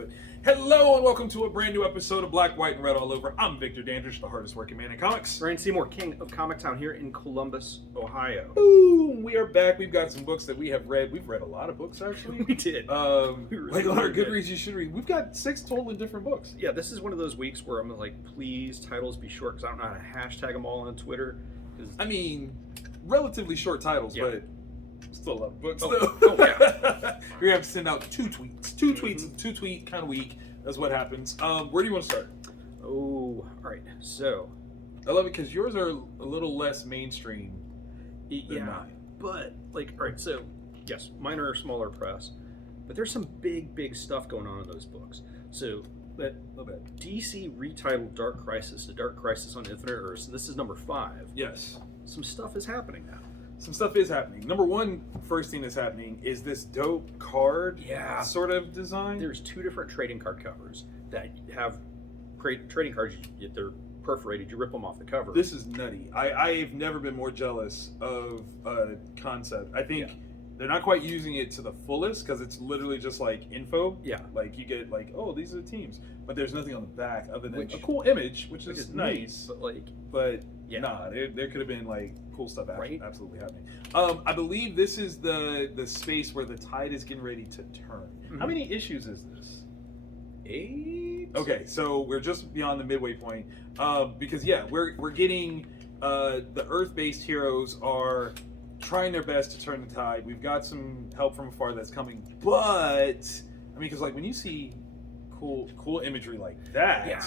do it. Hello and welcome to a brand new episode of Black, White, and Red All Over. I'm Victor Dandridge, the hardest working man in comics. Ryan Seymour, king of Comic Town here in Columbus, Ohio. Boom! We are back. We've got some books that we have read. We've read a lot of books, actually. We did. Like a lot of Goodreads you should read. We've got 6 total different books. Yeah, this is one of those weeks where I'm like, please, titles be short, because I don't know how to hashtag them all on Twitter. I mean, relatively short titles, Yeah. but still a lot of books. Oh, Yeah. We're going to have to send out 2 tweets. 2 tweets, 2 tweet kind of week. That's what happens. Where do you want to start? Oh, all right. So, I love it because yours are a little less mainstream than yeah, mine. but like, all right. So, yes, mine are smaller press, but there's some big stuff going on in those books. So, that DC retitled Dark Crisis, The Dark Crisis on Infinite Earths, and this is number 5. Yes. Some stuff is happening now. Some stuff is happening. Number one, first thing that's happening is this dope card sort of design. There's 2 different trading card covers that have trading cards. They're perforated. You rip them off the cover. This is nutty. I've never been more jealous of a concept. I think they're not quite using it to the fullest because it's literally just like info. Yeah. Like you get like, oh, these are the teams. But there's nothing on the back other than a cool image, which is nice. Neat, but there could have been like cool stuff absolutely happening. I believe this is the space where the tide is getting ready to turn. Mm-hmm. How many issues is this? 8. Okay, so we're just beyond the midway point. Because we're getting the Earth-based heroes are trying their best to turn the tide. We've got some help from afar that's coming, but I mean, because like when you see cool imagery like that,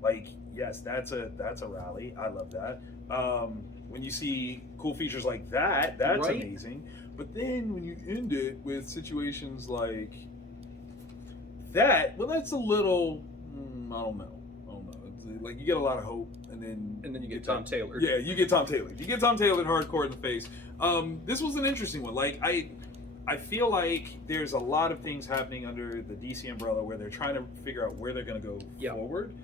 like yes, that's a rally. I love that. When you see cool features like that, that's amazing. But then when you end it with situations like that, well, that's a little I don't know. It's like you get a lot of hope, and then you get Tom Taylor. Yeah, you get Tom Taylor. You get Tom Taylor hardcore in the face. This was an interesting one. Like I feel like there's a lot of things happening under the DC umbrella where they're trying to figure out where they're going to go forward.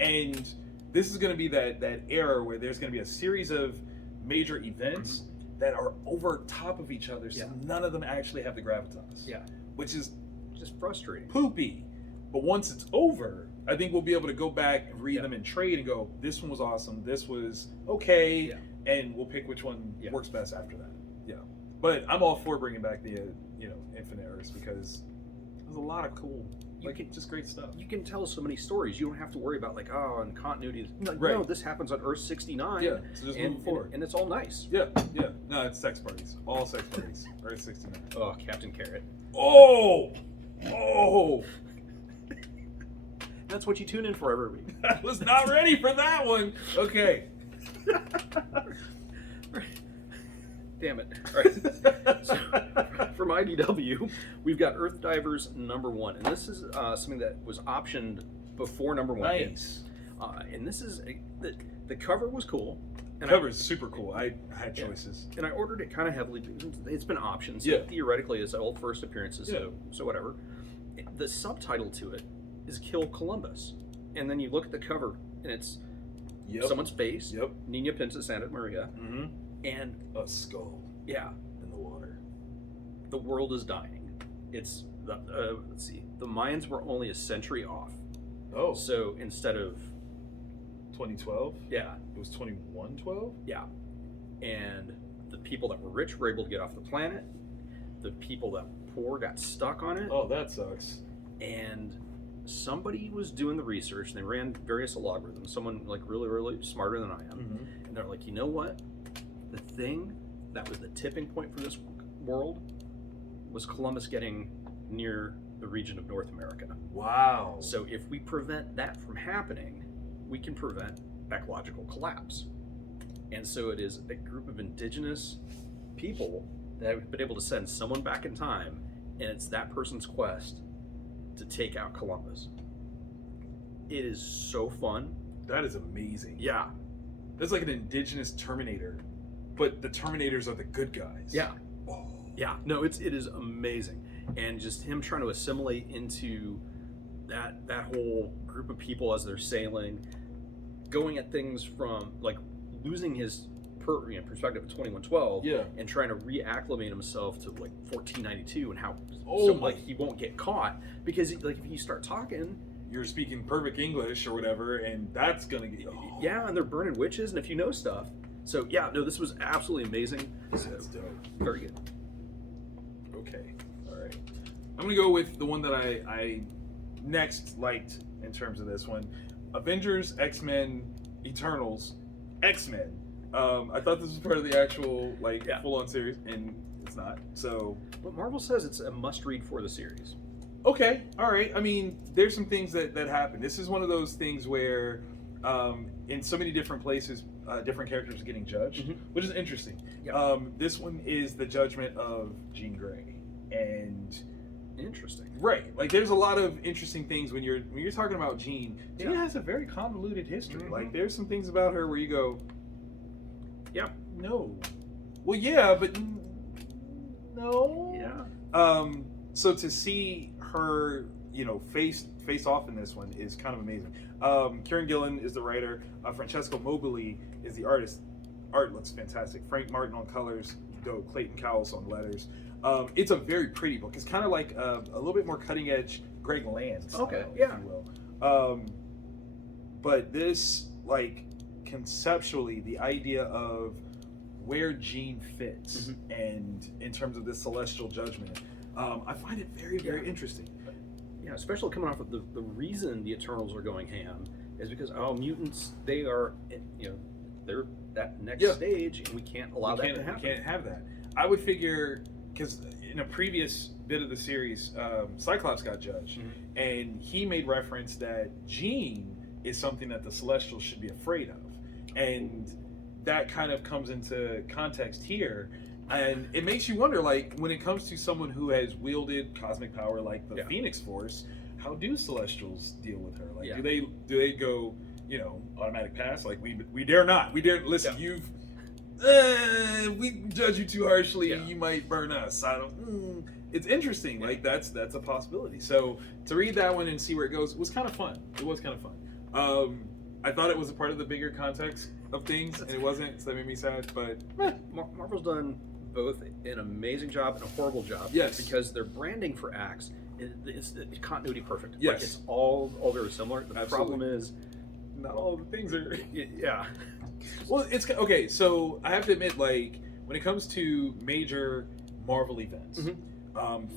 And this is going to be that era where there's going to be a series of major events that are over top of each other, so none of them actually have the gravitas. Yeah, which is just frustrating, poopy. But once it's over, I think we'll be able to go back and read them and trade and go, this one was awesome, this was okay, and we'll pick which one works best after that. Yeah, but I'm all for bringing back the Infinite Earths because there's a lot of cool. Just great stuff. You can tell so many stories. You don't have to worry about and continuity. Like, no, this happens on Earth 69. Yeah, so just move forward. And it's all nice. Yeah. No, it's sex parties. All sex parties. Earth 69. Oh, Captain Carrot. Oh! That's what you tune in for every week. I was not ready for that one. Okay. Damn it. All right. So, from IDW, we've got Earthdivers number 1. And this is something that was optioned before number 1. Nice. And this is, the cover was cool. The cover is super cool. I had choices. And I ordered it kind of heavily. It's been optioned. So theoretically, it's old first appearances. So whatever. The subtitle to it is Kill Columbus. And then you look at the cover, and it's someone's face. Nina Pinta Santa Maria. Mm-hmm. And a skull. Yeah. In the water. The world is dying. It's let's see. The Mayans were only a century off. Oh. So instead of 2012? Yeah. It was 2112? Yeah. And the people that were rich were able to get off the planet. The people that were poor got stuck on it. Oh, that sucks. And somebody was doing the research, and they ran various algorithms. Someone like really smarter than I am. Mm-hmm. And they're like, you know what? The thing that was the tipping point for this world was Columbus getting near the region of North America. Wow. So if we prevent that from happening, we can prevent ecological collapse. And so it is a group of indigenous people that have been able to send someone back in time, and it's that person's quest to take out Columbus. It is so fun. That is amazing. Yeah. That's like an indigenous Terminator, but the Terminators are the good guys. Yeah. Oh. Yeah. No, it is amazing. And just him trying to assimilate into that whole group of people as they're sailing, going at things from like losing his perspective of 2112, Yeah. and trying to reacclimate himself to like 1492 and how my- like he won't get caught because like if you start talking, you're speaking perfect English or whatever, and that's gonna get yeah, and they're burning witches, and if you know stuff. So yeah, no, this was absolutely amazing. So, That's dope. very good. Okay, all right. I'm gonna go with the one that I next liked in terms of this one, Avengers, X-Men, Eternals, X-Men. I thought this was part of the actual full-on series, and it's not. So, But Marvel says it's a must-read for the series. okay, all right. I mean, there's some things that happen. This is one of those things where, in so many different places, different characters are getting judged, which is interesting. Yeah. This one is the judgment of Jean Grey, and Interesting. right, like there's a lot of interesting things when you're talking about Jean. Jean Yeah. has a very convoluted history. Mhm. Like there's some things about her where you go, Yeah. no, well, yeah, but no. Yeah. So to see her, face off in this one is kind of amazing. Kieran Gillen is the writer. Francesco Mobili is the artist. Art looks fantastic. Frank Martin on colors, dope. Clayton Cowles on letters. It's a very pretty book. It's kind of like a little bit more cutting edge Greg Land style, Okay, if yeah. you will. But this, like, conceptually, the idea of where Jean fits and in terms of this celestial judgment, I find it very, very interesting. Yeah, especially coming off of the reason the Eternals are going ham is because mutants, they are, they're that next stage, and we can't allow that to happen. We can't have that. I would figure, because in a previous bit of the series, Cyclops got judged, and he made reference that Jean is something that the Celestials should be afraid of, and that kind of comes into context here. And it makes you wonder, like, when it comes to someone who has wielded cosmic power like the Phoenix Force, how do Celestials deal with her? Like, do they go, automatic pass? Like, we dare not. We dare listen. You've we judge you too harshly. You might burn us. I don't. It's interesting. Like that's a possibility. So to read that one and see where it goes was kind of fun. It was kind of fun. I thought it was a part of the bigger context of things, and it wasn't. So that made me sad. But Marvel's done both an amazing job and a horrible job. Yes. Because their branding for Axe is continuity perfect. Yes. Like it's all very similar. The problem is not all the things are. Yeah. Well, it's okay. So I have to admit, like when it comes to major Marvel events,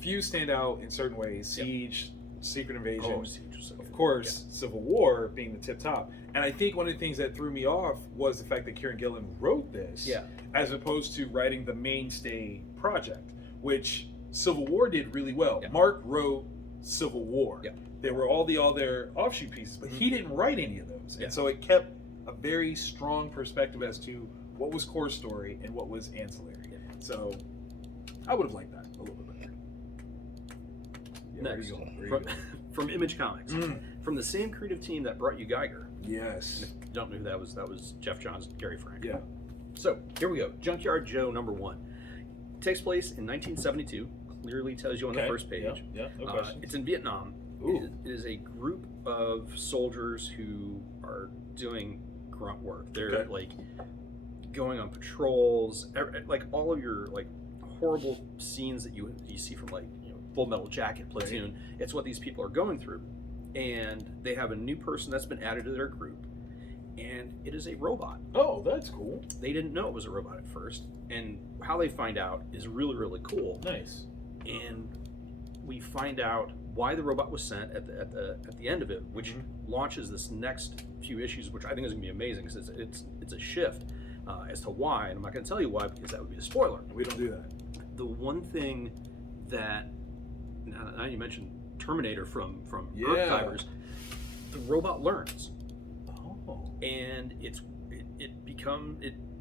few stand out in certain ways. Siege, Secret Invasion, of course, Civil War being the tip top. And I think one of the things that threw me off was the fact that Kieran Gillen wrote this, as opposed to writing the mainstay project, which Civil War did really well. Mark wrote Civil War. They were all their offshoot pieces, but he didn't write any of those, and so it kept a very strong perspective as to what was core story and what was ancillary. So I would have liked that a little bit better. Next, from Image Comics, from the same creative team that brought you Geiger. Yes. If you don't know who that was Jeff Johns, Gary Frank. Yeah. So here we go. Junkyard Joe #1 takes place in 1972. Clearly tells you on the first page. Yeah. No questions. It's in Vietnam. It is a group of soldiers who are doing grunt work. They're like going on patrols, like all of your like horrible scenes that you see from like Full Metal Jacket, Platoon. Right. It's what these people are going through, and they have a new person that's been added to their group, and it is a robot. Oh, that's cool. They didn't know it was a robot at first, and how they find out is really, really cool. Nice. And we find out why the robot was sent at the end of it, which launches this next few issues, which I think is going to be amazing because it's a shift as to why, and I'm not going to tell you why because that would be a spoiler. We don't do that. The one thing that now you mentioned Terminator from Earthdivers, the robot learns, and it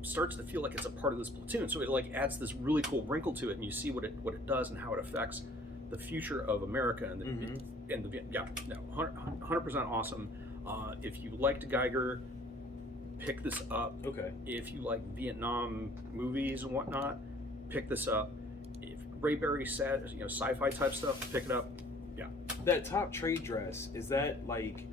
starts to feel like it's a part of this platoon. So it like adds this really cool wrinkle to it, and you see what it does and how it affects the future of America and the 100% awesome. If you liked Geiger, pick this up. Okay. If you like Vietnam movies and whatnot, pick this up. If Ray Berry said sci-fi type stuff, pick it up. Yeah. That top trade dress, is that like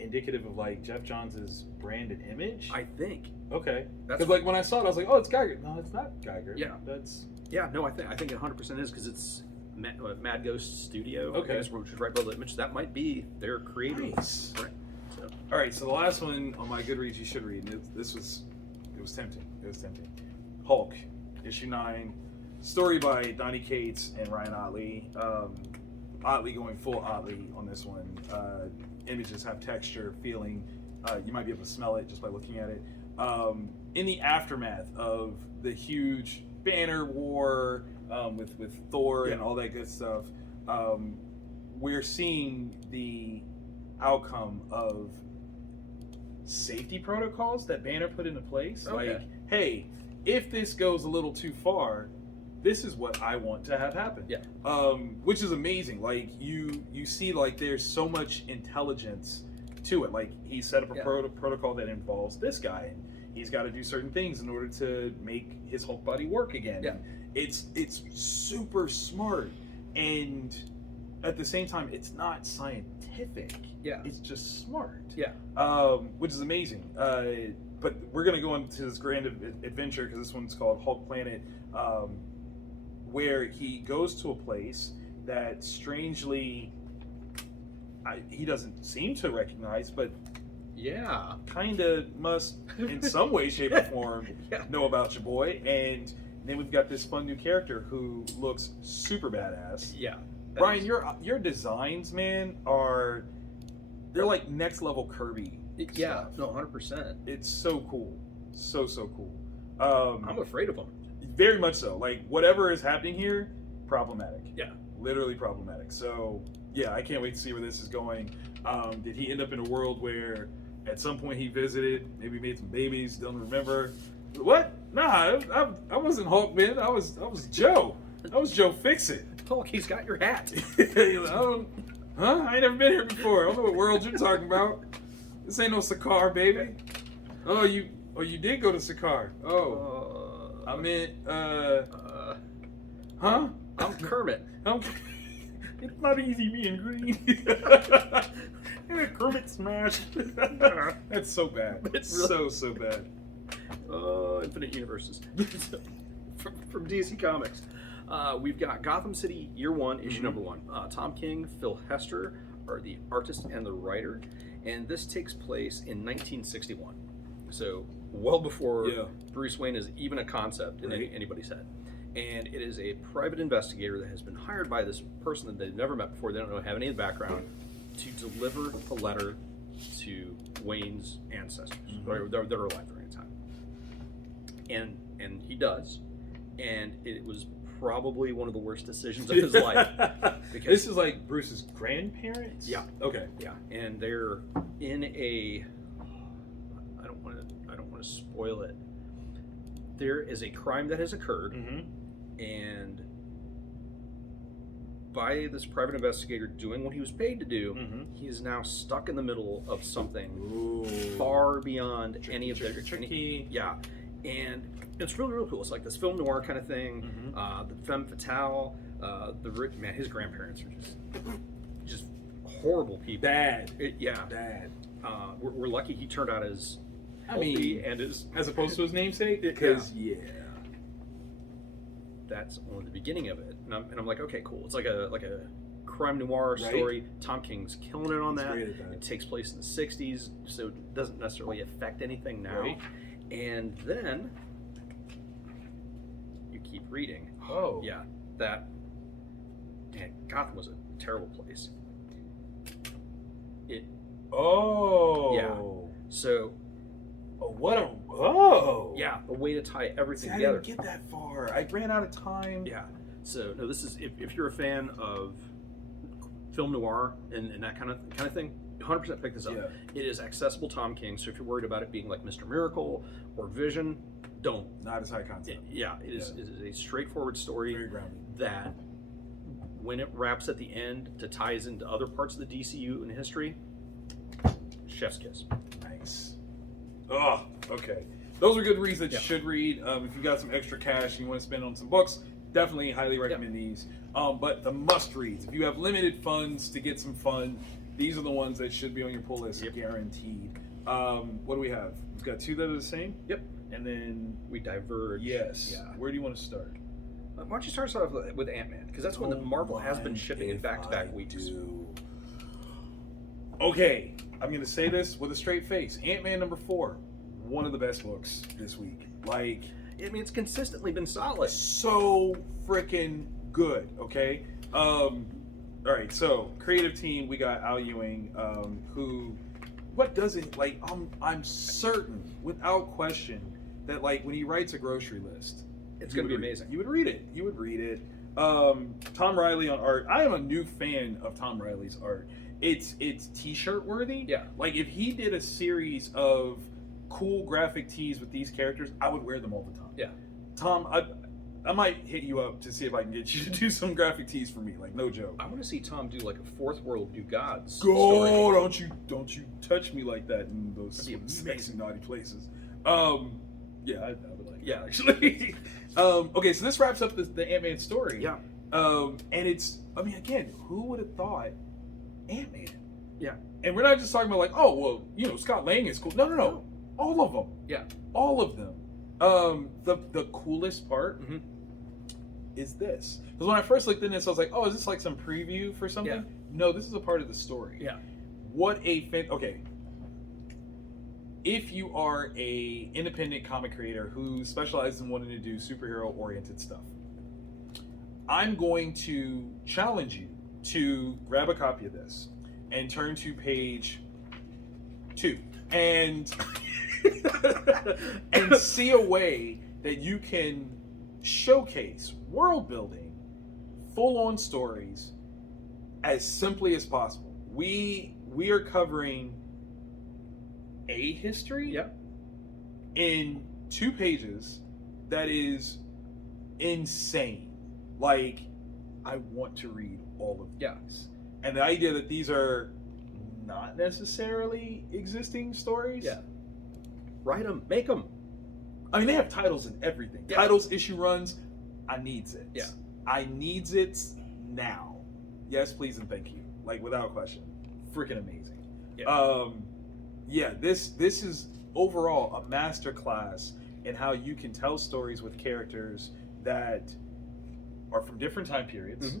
indicative of like Jeff Johns' brand and image? I think. Okay. That's Because like when I saw it, I was like, oh, it's Geiger. No, it's not Geiger. Yeah. That's. Yeah, no, I think it 100% is, because it's Mad Ghost Studio. Okay. I guess, which is right below the image. That might be their creator. Nice. Right. So. All right, so the last one on my Goodreads you should read, and it was tempting. It was tempting. Hulk, issue 9, story by Donny Cates and Ryan Ottley. Ottley going full Ottley on this one. Images have texture, feeling. You might be able to smell it just by looking at it. In the aftermath of the huge Banner War with Thor and all that good stuff, we're seeing the outcome of safety protocols that Banner put into place. Okay. Like, hey, if this goes a little too far, this is what I want to have happen. Yeah. Which is amazing. Like you see, like there's so much intelligence to it. Like he set up a protocol that involves this guy, and he's got to do certain things in order to make his Hulk body work again. Yeah. It's super smart, and at the same time, it's not scientific. Yeah. It's just smart. Yeah. Which is amazing. But we're gonna go into this grand adventure because this one's called Hulk Planet, where he goes to a place that strangely he doesn't seem to recognize, but Yeah. kind of must in some way, shape, or form know about your boy. And then we've got this fun new character who looks super badass. Yeah. Brian, your designs, man, they're like next level Kirby. Yeah. stuff. No, 100%. It's so cool, so cool. I'm afraid of them. Very much so. Like whatever is happening here, problematic. Yeah. Literally problematic. So yeah, I can't wait to see where this is going. Did he end up in a world where at some point he visited, maybe made some babies, don't remember? What? Nah, I wasn't Hulk, man. I was Joe. I was Joe Fix-It. Hulk, he's got your hat. Huh? I ain't never been here before. I don't know what world you're talking about. This ain't no Sakaar, baby. Oh, you did go to Sakaar. Oh, I meant, huh? I'm Kermit. It's not easy being green. Kermit smash. That's so bad. It's really... so bad. Infinite Universes. from DC Comics. We've got Gotham City Year 1, issue number 1. Tom King, Phil Hester are the artist and the writer, and this takes place in 1961. So well before Bruce Wayne is even a concept in anybody's head. And it is a private investigator that has been hired by this person that they've never met before. They don't have any of the background, to deliver a letter to Wayne's ancestors. Right? They're alive during the time. And he does. And it was probably one of the worst decisions of his life. Because this is like Bruce's grandparents? Yeah. Okay. Yeah. And they're in a... I don't want to spoil it. There is a crime that has occurred, and by this private investigator doing what he was paid to do, he is now stuck in the middle of something far beyond any of their tricky. Yeah, and it's really cool. It's like this film noir kind of thing. The femme fatale. His grandparents are just horrible people. Bad. Bad. We're lucky he turned out as healthy and as opposed to his namesake. Because that's only the beginning of it. And I'm like, okay, cool. It's like a crime noir story. Tom King's killing it on that. It takes place in the 60s, so it doesn't necessarily affect anything now. Right. And then you keep reading. Oh. Yeah. Gotham was a terrible place. Yeah. So. Yeah, a way to tie everything together. I didn't get that far. I ran out of time. Yeah. So no, this is if you're a fan of film noir and that kind of thing, 100% pick this up. Yeah. It is accessible Tom King, so if you're worried about it being like Mr. Miracle or Vision, don't. Not as high concept. It is a straightforward story. Very grounded. That when it wraps at the end to ties into other parts of the DCU in history, chef's kiss. Nice. Oh, okay. Those are good reads that you should read. If you've got some extra cash and you want to spend on some books, definitely highly recommend these. But the must reads, if you have limited funds to get some fun, These are the ones that should be on your pull list, guaranteed. What do we have? We've got 2 that are the same. Yep. And then We diverge. yes. Yeah. Where do you want to start? Why don't you start us off with Ant-Man? Because that's one that Marvel has been shipping in back-to-back weeks. Okay, I'm gonna say this with a straight face. Ant-Man #4, one of the best books this week. Like, I mean, it's consistently been solid. so freaking good. Okay. All right. So creative team, we got Al Ewing, who, what doesn't like? I'm certain, without question, that like when he writes a grocery list, It's going to be amazing. You would read it. You would read it. Tom Riley on art. I am a new fan of Tom Riley's art. It's t-shirt worthy. Yeah. Like if he did a series of cool graphic tees with these characters, I would wear them all the time. Yeah. Tom, I might hit you up to see if I can get you to do some graphic tees for me. Like no joke. I want to see Tom do like a Fourth World New Gods Go! story. Don't you touch me like that in those That'd be sexy amazing. naughty places. Yeah, I would like that actually. Okay, so this wraps up the Ant-Man story. Yeah. And it's, I mean, again, who would have thought Ant-Man? Yeah. And we're not just talking about like, oh, well, you know, Scott Lang is cool. No. All of them. Yeah. All of them. The coolest part Mhm. is this. Because when I first looked in this, I was like, oh, is this like some preview for something? Yeah. No, this is a part of the story. Yeah. What a okay. If you are a independent comic creator who specializes in wanting to do superhero-oriented stuff, I'm going to challenge you to grab a copy of this and turn to page 2 and and see a way that you can showcase world building, full-on stories as simply as possible. We are covering a history Yep. in 2 pages that is insane. Like, I want to read all of these. And the idea that these are not necessarily existing stories. Yeah. Write them, make them. I mean, they have titles and everything. Yeah. Titles, issue runs. I needs it. Yeah. I needs it now. Yes, please, and thank you. Like, without question. Freaking amazing. Yeah. This is overall a masterclass in how you can tell stories with characters that are from different time periods,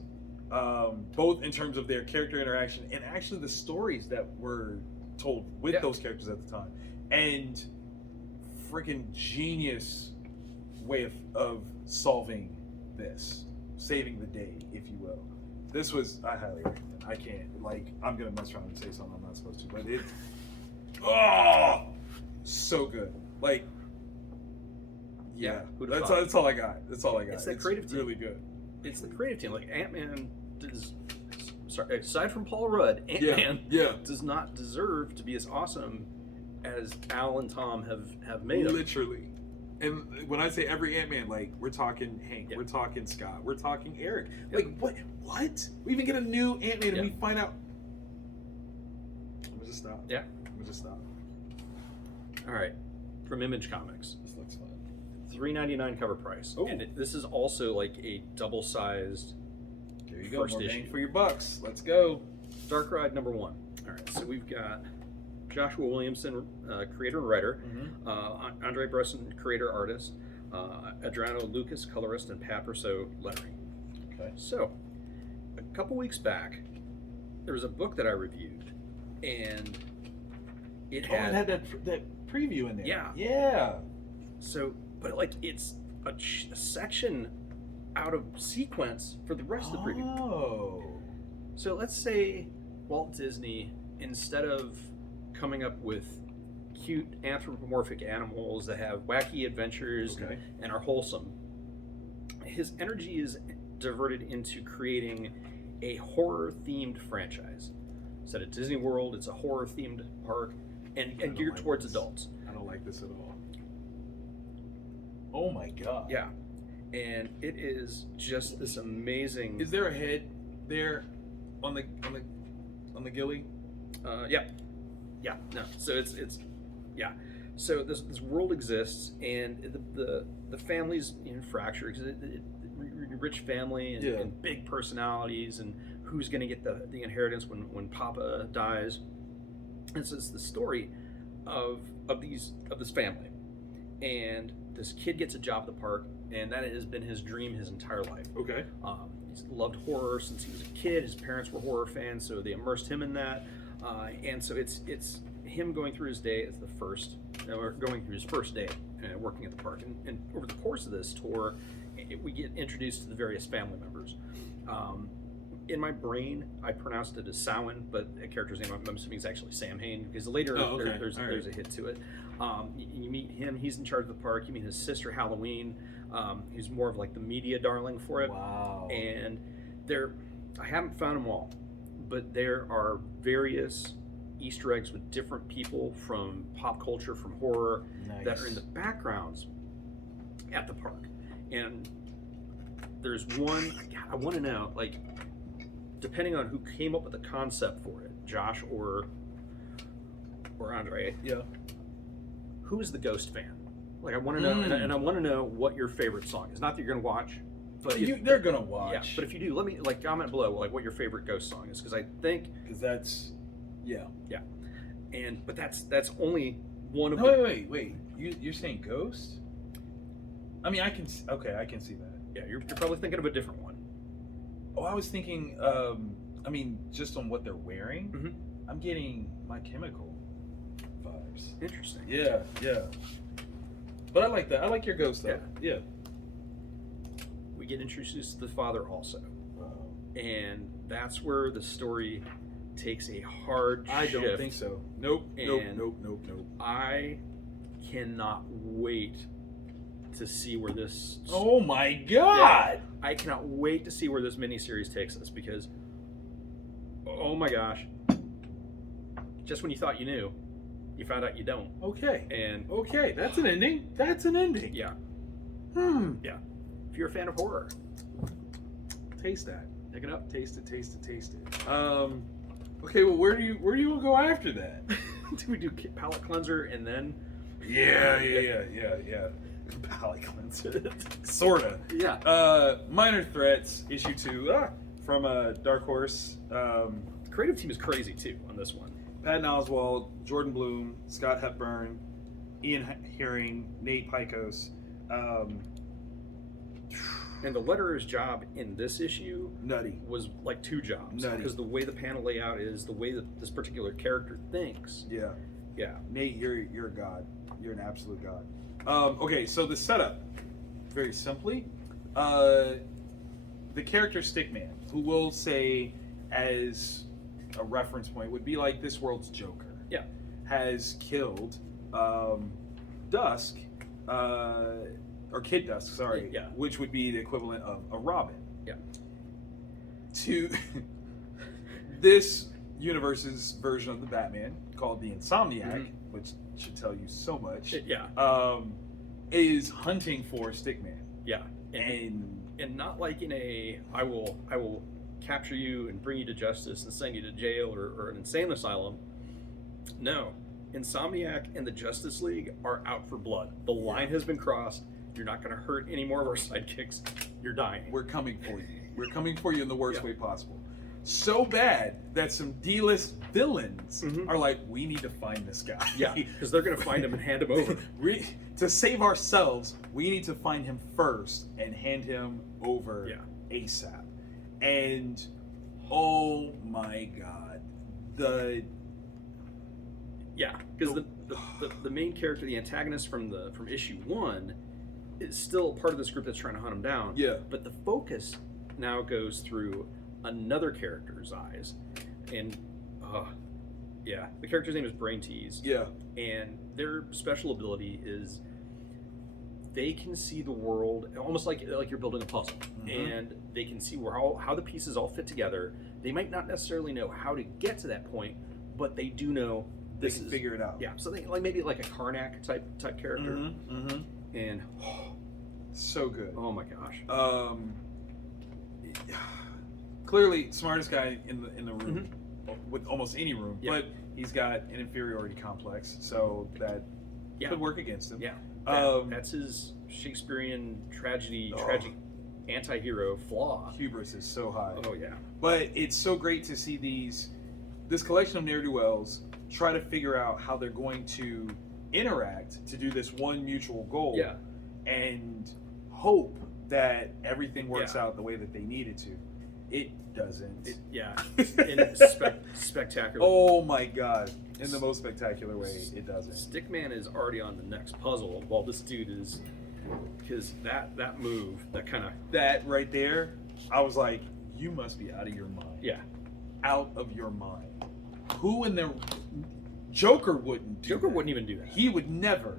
both in terms of their character interaction and actually the stories that were told with those characters at the time. And freaking genius way of solving this, saving the day, if you will. This was, I highly recommend. I can't, like, I'm gonna mess around and say something I'm not supposed to, but it, so good. Like, who'd have that's thought? that's all I got. That's all I got. It's that creative team. really good. It's the creative team. Like Ant-Man does. Sorry, aside from Paul Rudd, Ant-Man does not deserve to be as awesome as Al and Tom have made him. Literally. And when I say every Ant-Man, like, we're talking Hank, we're talking Scott, we're talking Eric. Like, what? We even get a new Ant-Man and we find out. I'm gonna just stop. Yeah. I'm gonna just stop. All right, from Image Comics, This looks fun. $3.99 cover price, Ooh. and this is also like a double-sized There you go. first More bang issue. for your bucks. Let's go. Dark Ride #1. All right, so we've got Joshua Williamson, creator and writer, Andre Bresson, creator artist, Adriano Lucas, colorist, and Pat Brousseau, lettering. Okay. So, a couple weeks back, there was a book that I reviewed, and it It had that preview in there. Yeah. Yeah. So, but like it's a section out of sequence for the rest of the preview. Oh. So let's say Walt Disney, instead of coming up with cute anthropomorphic animals that have wacky adventures and are wholesome, his energy is diverted into creating a horror-themed franchise. Set at Disney World, it's a horror-themed park and geared towards adults. I don't like this at all. Oh my god. Yeah, and it is just this amazing. Is there a head there on the ghillie? Yeah. No. So it's So this world exists, and the family's fractured because rich family and big personalities and who's going to get the inheritance when Papa dies. And so it's the story of this family, and this kid gets a job at the park, and that has been his dream his entire life. Okay. He's loved horror since he was a kid. His parents were horror fans, so they immersed him in that. And so it's him going through his day as the first, or going through his first day working at the park. And over the course of this tour, we get introduced to the various family members. In my brain, I pronounced it as Samhain, but a character's name I'm assuming is actually Samhain, because later there's a hit to it. You meet him; he's in charge of the park. You meet his sister Halloween, who's more of like the media darling for it. Wow! And I haven't found them all, but there are various Easter eggs with different people from pop culture, from horror, that are in the backgrounds at the park. And there's one I want to know, like, depending on who came up with the concept for it, Josh or Andre. Yeah. Who is the Ghost fan? Like, I want to know, and I want to know what your favorite song is. Not that you're going to watch, but they're going to watch. Yeah, but if you do, let me comment below like what your favorite Ghost song is, because I think that's but that's only one of. Wait. You're saying Ghost? I mean, I can see that. Yeah, you're probably thinking of a different one. Oh, I was thinking. I mean, just on what they're wearing, I'm getting My Chemical vibes. Interesting. Yeah. But I like that. I like your Ghost though. Yeah. We get introduced to the father also. Wow. And that's where the story takes a hard shift. I don't think so. Nope. I cannot wait to see where this. Oh my God! I cannot wait to see where this miniseries takes us, because, oh my gosh, just when you thought you knew, you found out you don't. Okay. And that's an ending. Yeah. Yeah. If you're a fan of horror, taste that. pick it up. Taste it. Okay. Well, where do you want to go after that? Do we do palate cleanser and then? Yeah. Palate cleanser. Sorta. Yeah. Minor Threats, issue 2, from Dark Horse. The creative team is crazy too on this one. Patton Oswalt, Jordan Bloom, Scott Hepburn, Ian Herring, Nate Picos. And the letterer's job in this issue Nutty. was like 2 jobs. Nutty. Because the way the panel layout is, the way that this particular character thinks. Yeah. Yeah. Nate, you're a god. You're an absolute god. Okay, so the setup, very simply, the character Stickman, who we'll say as a reference point would be like this world's Joker. Yeah. Has killed Dusk, or Kid Dusk, sorry. Yeah. Which would be the equivalent of a Robin. Yeah. To this universe's version of the Batman, called the Insomniac, which should tell you so much. Is hunting for Stickman. Yeah. And not like in a I will capture you and bring you to justice and send you to jail or an insane asylum. No. Insomniac and the Justice League are out for blood. The line has been crossed. You're not going to hurt any more of our sidekicks. You're dying. We're coming for you. We're coming for you in the worst way possible. So bad that some D-list villains are like, we need to find this guy. Yeah, because they're going to find him and hand him over. To save ourselves, we need to find him first and hand him over ASAP. And oh my God, because the main character, the antagonist from issue 1, is still part of this group that's trying to hunt him down. Yeah. But the focus now goes through another character's eyes, and the character's name is Brain Tease. Yeah. And their special ability is they can see the world almost like you're building a puzzle, and they can see how the pieces all fit together. They might not necessarily know how to get to that point, but they do know they can figure it out. Yeah, something like maybe like a Karnak type character. And so good. Oh my gosh. Clearly smartest guy in the room, with almost any room, but he's got an inferiority complex, so that could work against him. Yeah. That's his Shakespearean tragic anti-hero flaw. Hubris is so high. Oh yeah. But it's so great to see this collection of ne'er-do-wells try to figure out how they're going to interact to do this one mutual goal. Yeah. And hope that everything works out the way that they need it to. It doesn't. Spectacular. Oh my god. In the most spectacular way, it doesn't. Stickman is already on the next puzzle while this dude is, because that move, that right there, I was like, you must be out of your mind. Yeah. Out of your mind. Who in the Joker wouldn't do Joker that. wouldn't even do that. He would never.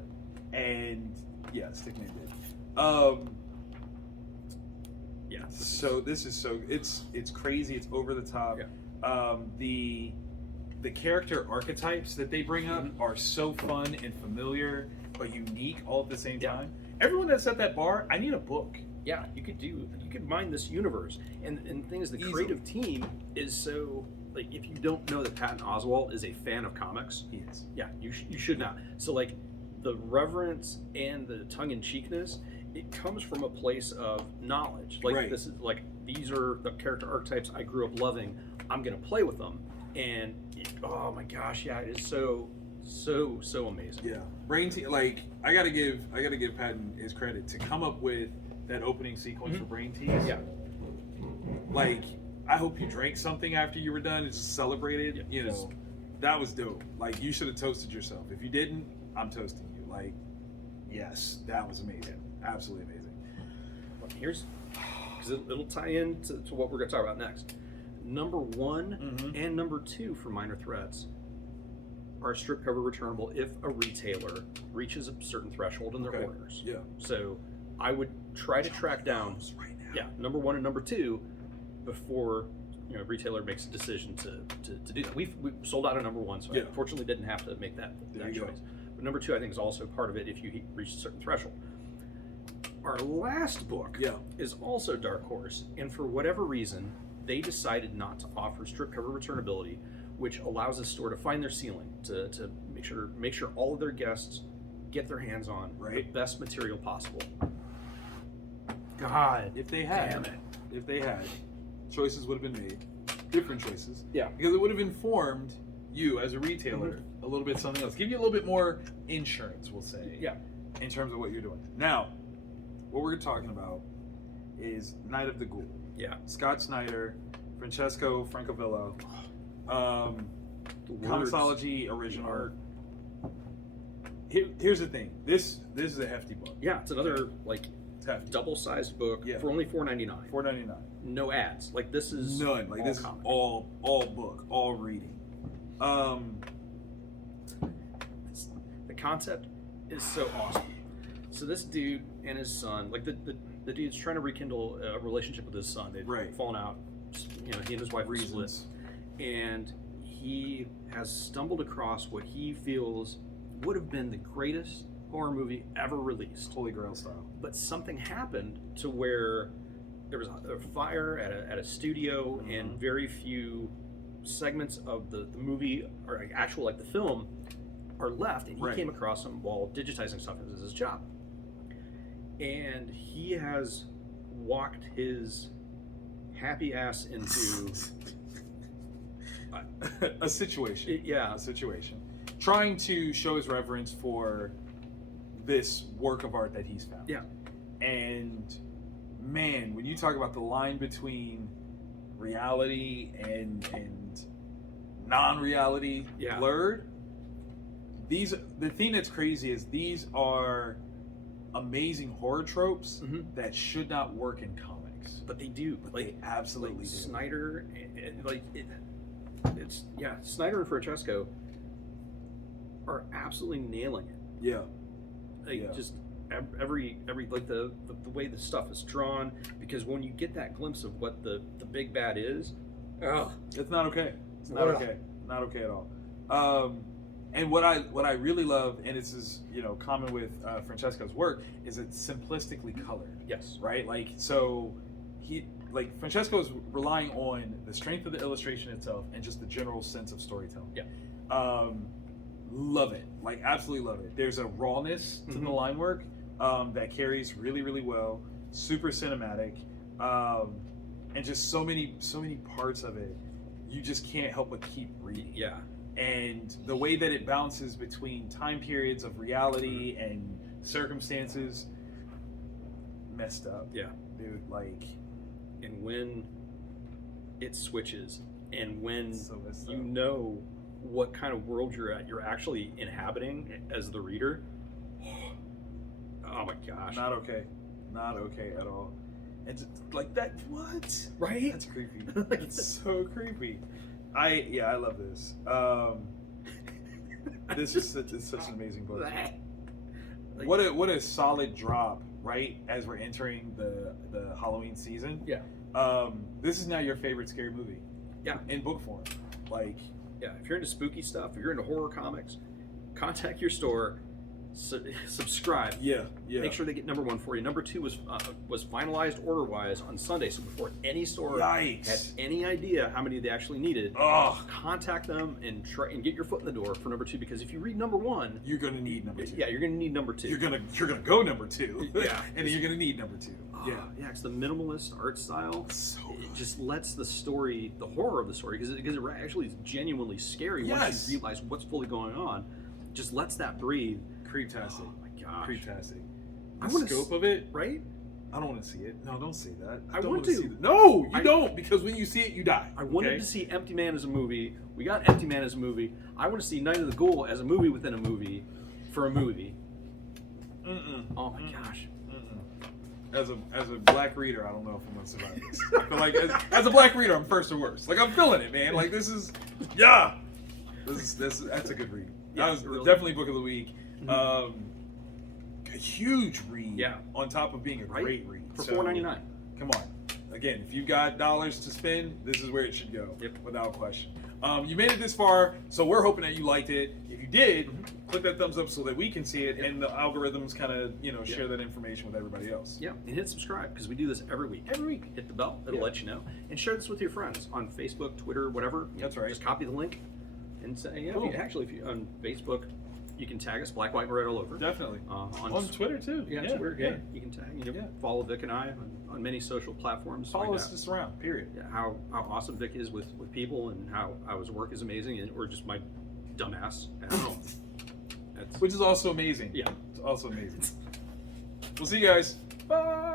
And yeah, Stickman did. Yeah. So this is it's crazy. It's over the top. Yeah. The character archetypes that they bring up are so fun and familiar, but unique all at the same time. Everyone that's at that bar, I need a book. Yeah, you could mine this universe, and the thing is, the creative team is so, like, if you don't know that Patton Oswalt is a fan of comics, He is. yeah, you should not. So, like, the reverence and the tongue-in-cheekness, it comes from a place of knowledge. Like, this is like, these are the character archetypes I grew up loving. I'm gonna play with them, and oh my gosh, yeah, it is so amazing. Yeah, Brain Tease. Like, I gotta give Patton his credit to come up with that opening sequence for Brain Tease. Yeah. Like, I hope you drank something after you were done and just celebrated. Yeah. You know, that was dope. Like, you should have toasted yourself. If you didn't, I'm toasting you. Like, yes, that was amazing. Absolutely amazing. Well, here's, because it'll tie in to what we're going to talk about next. Number 1 and number 2 for Minor Threats are strip cover returnable if a retailer reaches a certain threshold in their orders. Yeah. So I would try to track down number 1 and number 2 before retailer makes a decision to do that. We've sold out of number 1, so I unfortunately didn't have to make that choice. But number 2, I think, is also part of it if you reach a certain threshold. Our last book is also Dark Horse, and for whatever reason, they decided not to offer strip cover returnability, which allows the store to find their ceiling, to make sure all of their guests get their hands on the best material possible. God, if they had, choices would have been made, different choices. Yeah, because it would have informed you as a retailer a little bit something else, give you a little bit more insurance, we'll say. Yeah, in terms of what you're doing. Now, what we're talking about is Night of the Ghoul. Yeah, Scott Snyder, Francesco Francavilla, Comicsology original. Here's the thing. This is a hefty book. Yeah, it's another double-sized book for only $4.99. $4.99. No ads. Like, this is none. Like, this comic. Is all book, all reading. The concept is so awesome. So this dude and his son, like, the dude's trying to rekindle a relationship with his son. They've fallen out. He and his wife were split, and he has stumbled across what he feels would have been the greatest horror movie ever released, Holy Grail style. But something happened to where there was a fire at a studio, and very few segments of the movie, or actual, like, the film, are left, and he came across them while digitizing stuff as his job. And he has walked his happy ass into a situation. A situation. Trying to show his reverence for this work of art that he's found. Yeah. And man, when you talk about the line between reality and non-reality blurred, the thing that's crazy is these are amazing horror tropes that should not work in comics, but they do. But they absolutely do. Snyder, Snyder and Francesco are absolutely nailing it. Yeah, just every like the way the stuff is drawn, because when you get that glimpse of what the big bad is, it's not okay. It's not okay. Not okay at all. And what I really love, and this is common with Francesco's work, is it's simplistically colored. Yes. Right. Like, so Francesco's relying on the strength of the illustration itself and just the general sense of storytelling. Yeah. Love it. Like, absolutely love it. There's a rawness to the line work that carries really, really well. Super cinematic. and just so many parts of it, you just can't help but keep reading. Yeah. And the way that it bounces between time periods of reality and circumstances, messed up. Yeah. Dude, like, And when it switches, and when so messed you up. know what kind of world you're actually inhabiting as the reader. Oh my gosh. Not okay. Not okay at all. And just, like that, what? Right? That's creepy. That's so creepy. I love this. This is such an amazing book. Like, What a solid drop, right? As we're entering the Halloween season. Yeah. This is now your favorite scary movie. Yeah. In book form. Like, Yeah, if you're into spooky stuff, if you're into horror comics, contact your store, subscribe. yeah. Make sure they get number 1 for you. Number 2 was finalized order-wise on Sunday, so before any store Yikes. had any idea how many they actually needed, Oh, contact them and try and get your foot in the door for number 2. Because if you read number 1, you're gonna need number 2. yeah, you're gonna need number 2. You're gonna go number 2. Yeah. And then you're gonna need number 2. Yeah. Yeah, it's the minimalist art style. So It just lets the story, the horror of the story, because it actually is genuinely scary Yes. once you realize what's fully going on. Just lets that breathe. creeptastic. Oh my gosh. Creeptastic. I The wanna scope of it, Right? I don't want to see it. No, don't say that. I don't want wanna to. see that. No, you I- don't, because when you see it, you die. I wanted okay? to see Empty Man as a movie. We got Empty Man as a movie. I want to see Night of the Ghoul as a movie within a movie for a movie. Mm-mm. Oh my Mm-mm. gosh. As a black reader, I don't know if I'm gonna survive this. I feel like as a black reader, I'm first or worst. Like, I'm feeling it, man. Like, this is, yeah. That's a good read. Yeah, That was really. definitely book of the week. Mhm. A huge read. Yeah. On top of being a Right? great read. For So, $4.99. Come on. Again, if you've got dollars to spend, this is where it should go. Yep. Without question. You made it this far, so we're hoping that you liked it. If you did, click that thumbs up so that we can see it, Yep. and the algorithms kind of, Yeah. share that information with everybody else. Yeah, and hit subscribe because we do this every week. Every week, hit the bell; it'll Yeah. let you know. And share this with your friends on Facebook, Twitter, whatever. That's right. Just copy the link and say, yeah. Cool. If you on Facebook, you can tag us Black, White, and Red all over. Definitely. On Twitter too. yeah, Twitter, yeah, you can tag. Yeah. Follow Vic and I on many social platforms. Follow Find us out, just around. Period. yeah, how awesome Vic is with people and how his work is amazing, or just my dumbass. I don't know. That's Which is also amazing. yeah. It's also amazing. We'll see you guys. Bye.